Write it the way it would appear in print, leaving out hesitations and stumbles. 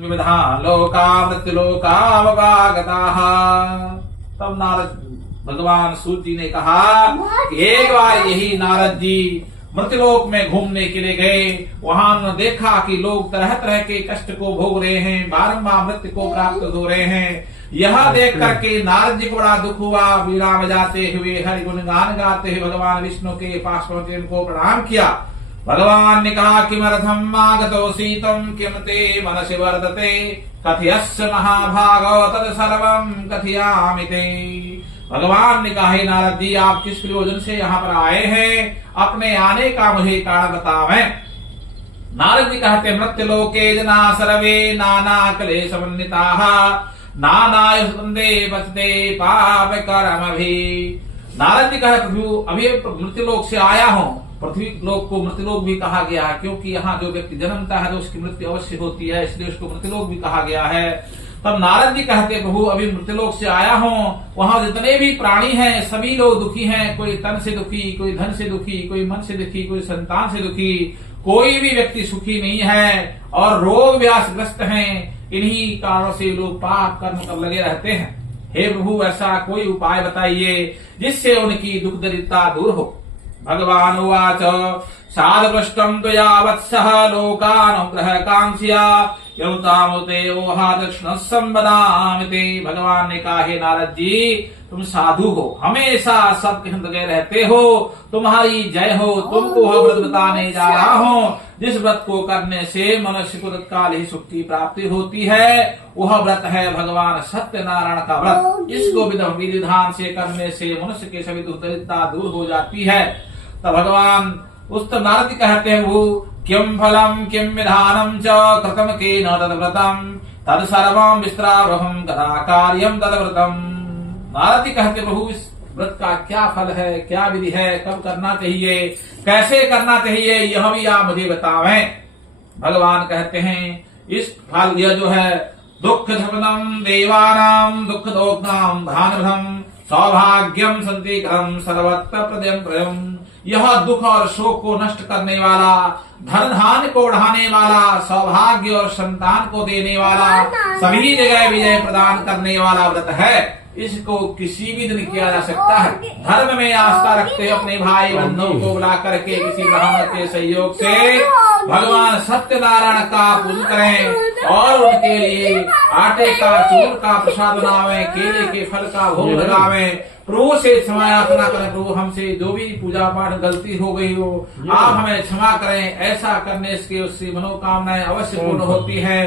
विविधा लोका मृत्युलोकावगागताः। तब नारद भगवान सूत जी ने कहा कि एक बार यही नारद जी मृत्युलोक में घूमने के लिए गए। वहां उन्होंने देखा कि लोग तरह तरह के कष्ट को भोग रहे हैं, बारंबार मृत्यु को प्राप्त हो रहे हैं। यह देख करके नारद जी को बड़ा दुख हुआ। वीणा बजाते हुए हरि गुण गान गाते हुए भगवान विष्णु के पास पहुंचे, उनको प्रणाम किया। भगवान ने कहा किमर्थम आगतो सीतम किम ते मनसि वर्तते कथयस्य महाभागो तद सर्वं कथयामि ते। भगवान ने कहा नारद जी आप किस प्रयोजन से यहाँ पर आए हैं, अपने आने का मुझे कारण बतावें। नारद जी कहते मृत्युलोके जना सर्वे नाना क्लेश समन्विताः नानाय वन्दे बचते पाप कर्म भी। नारद जी कहे प्रभु अभी मृत्युलोक से आया हूँ। पृथ्वी लोक को मृत्युलोक भी कहा गया है, क्योंकि यहाँ जो व्यक्ति जन्मता है तो उसकी मृत्यु अवश्य होती है, इसलिए उसको मृत्युलोक भी कहा गया है। तब नारद जी कहते प्रभु अभी मृत्युलोक से आया हूँ, वहां जितने भी प्राणी हैं सभी लोग दुखी हैं। कोई तन से दुखी, कोई धन से दुखी, कोई मन से दुखी, कोई संतान से दुखी, कोई भी व्यक्ति सुखी नहीं है और रोग व्यासग्रस्त हैं। इन्हीं कारणों से लोग पाप कर्म कर लगे रहते हैं। हे प्रभु ऐसा कोई उपाय बताइए जिससे उनकी दुख दरिद्रता दूर हो। भगवान उवाच साधुपृष्टं त्वया वत्सः लोकानुग्रह कांक्षया यौतामुते ओहा दक्षिण संवदामि ते। भगवान ने कहा हे नारद जी तुम साधु हो, हमेशा सबके हित लगे रहते हो, तुम्हारी जय हो। तुमको वह व्रत बताने जा रहा हूँ जिस व्रत को करने से मनुष्य को तत्काल ही सुख की प्राप्ति होती है। वह व्रत है भगवान सत्यनारायण का व्रत। इसको विधि विधान से करने से मनुष्य के सभी दुख दरिद्रता दूर हो जाती है। तब भगवान उस नारद कहते हैं वो किम फलम किम विधानम च कृतम केन तद्व्रतम तद सर्वं विस्तारहं कदा कार्यम तद्व्रतम। नारद जी कहते प्रभु इस व्रत का क्या फल है, क्या विधि है, कब करना चाहिए, कैसे करना चाहिए, यह भी आप मुझे बतावें। भगवान कहते हैं इस फल यह जो है दुख शपनम देवानाम दुख दोग्नाम धानभ्रम सौभाग्यम संतिकरम सर्वत्र प्रदयम प्रयम। यह दुख और शोक को नष्ट करने वाला, धन धान को बढ़ाने वाला, सौभाग्य और संतान को देने वाला, सभी जगह विजय प्रदान करने वाला व्रत है। इसको किसी भी दिन किया जा सकता है। धर्म में आस्था रखते अपने भाई बंधुओं को बुला करके किसी ब्राह्मण के सहयोग से भगवान सत्यनारायण का पूजन करें और उनके लिए आटे का चूर का प्रसाद बनावे, केले के फल का भोग लगावे, प्रभु से क्षमा याचना करें प्रभु हमसे जो भी पूजा पाठ गलती हो गई हो आप हमें क्षमा करें। ऐसा करने से उसकी मनोकामनाएं अवश्य पूर्ण होती हैं।